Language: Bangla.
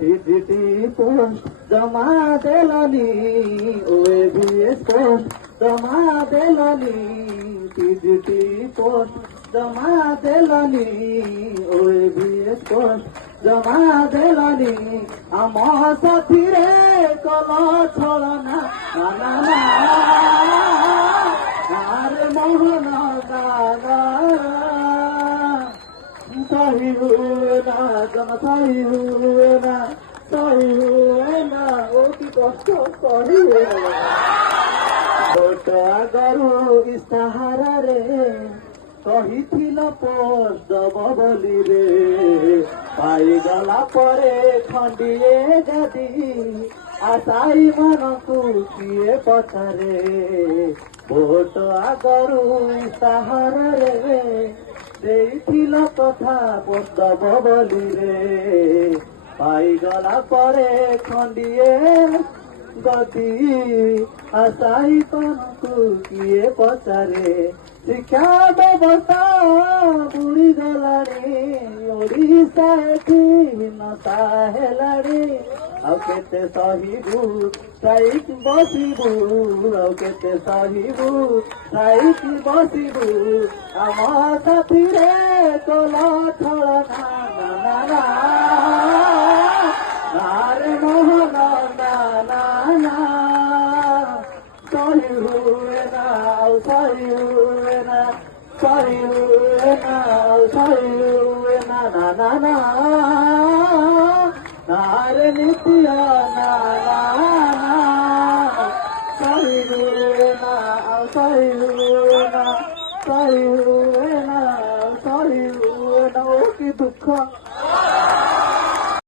টিটি পোস্ট জমা দেলনি ওএবিএস পোস্ট জমা দেলনি টিটি পোস্ট জমা দেলনি ওএবিএস পোস্ট জমা দেলনি আম সাথীরে কল ছলনা না না আরে মোহন গানা সহি হুয়ে না জন সহি হুয়ে না সহি হুয়ে না ও কি কষ্ট সহি হুয়ে না ছোট আগরু ইস্তাহারে কহিছিল পোস্ট দব বলি রে পাইগলা পরে খଣ୍ଡିଏ ଗାଦି ଆଶାଇ ମାନଙ୍କୁ କିଏ ପଚାରେ ଭୋଟ ଆଗରୁ ଇସ୍ତାହାରରେ ଦେଇଥିଲ କଥା ପୋଷ୍ଟ ଦବ ବୋଲି ରେ ପାଇଗଲା ପରେ ଖଣ୍ଡିଏ ଗଦି ଆଶାଇ ମାନଙ୍କୁ କିଏ ପଚାରେ ଶିକ୍ଷା ବ୍ୟବସ୍ଥା ବୁଡ଼ିଗଲାଣି ଓଡ଼ିଶା ଏଠି ହିନତା ହେଲାଣି ଆଉ କେତେ ସହିବୁ ଷ୍ଟ୍ରାଇକ୍ ବସିବୁ ଆଉ କେତେ ସହିବୁ ଷ୍ଟ୍ରାଇକ୍ ବସିବୁ ଆମ ସାଥିରେ କଲ ଛଳନା ନା ନା ନାରେ ମୋହନ ନା ନା ନା ସହି ହୁଏ ନା ଆଉ ସହି ହୁଏ ନା ସହି ହୁଏ ନା ଆଉ ସହି ହୁଏ ନା ନା ନା ନା নারে নিতিয়া না না না সহি হুয়ে না সহি হুয়ে না সহি হুয়ে না সহি হুয়ে না ও কি দুঃখ